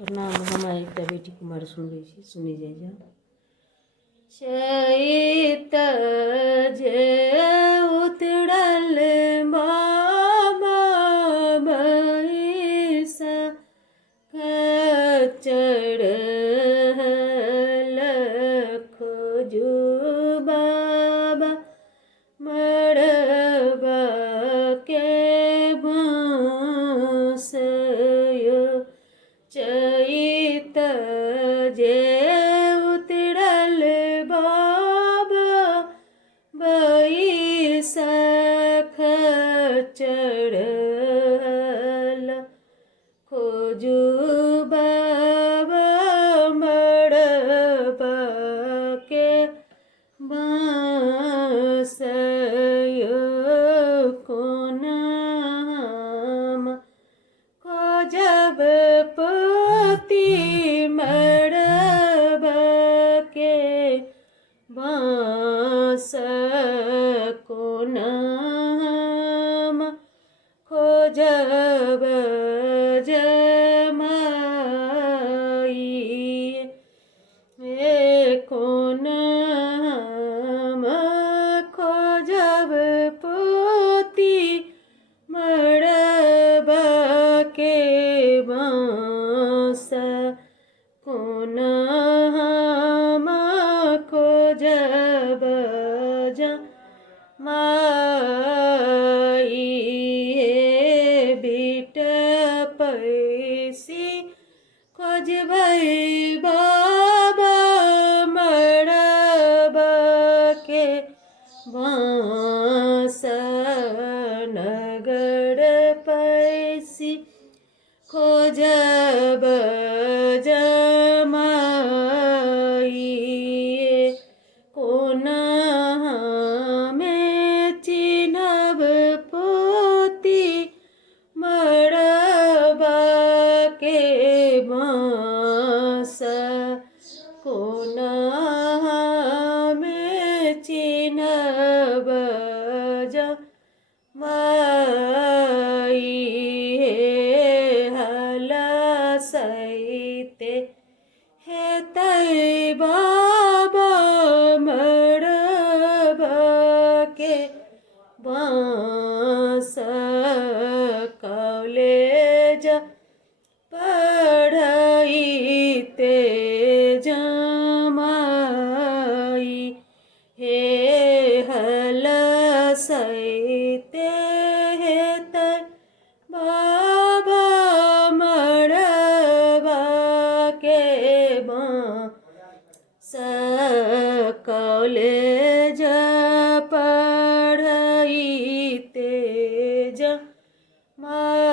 प्रणाम। हम एकटा बेटी कुमार सुनबै छी, सुनी जाइ जा। चैत जे उतरल बाबा बैसख चढ़ल खोजू बाबा मड़बा के बाँस यो। चैत जे उतरल बाबा बैसख चढ़ल खोजू बाबा मड़बा के बाँस यो। कोना खोजब पोती मड़बा के बाँस कोना खोजब जमाई ए कोना खोजब पोती मड़बा के बाँस कोना खोजब जमाई हे बिट पैसी खोजबै बाबा मड़बा के बाँस नगर पैसी खोजब जमाई कोना में चिन्हब पोती मड़बा के बाँस कोना में चिन्हब जमाई हे हला सैते हेतै बाबा मड़बा के बाँस कॉलेज पढ़ैते जमाई हे हल सैते हेतै बाबा मड़बा के बाँस कॉलेज पढ़ैते जमाई।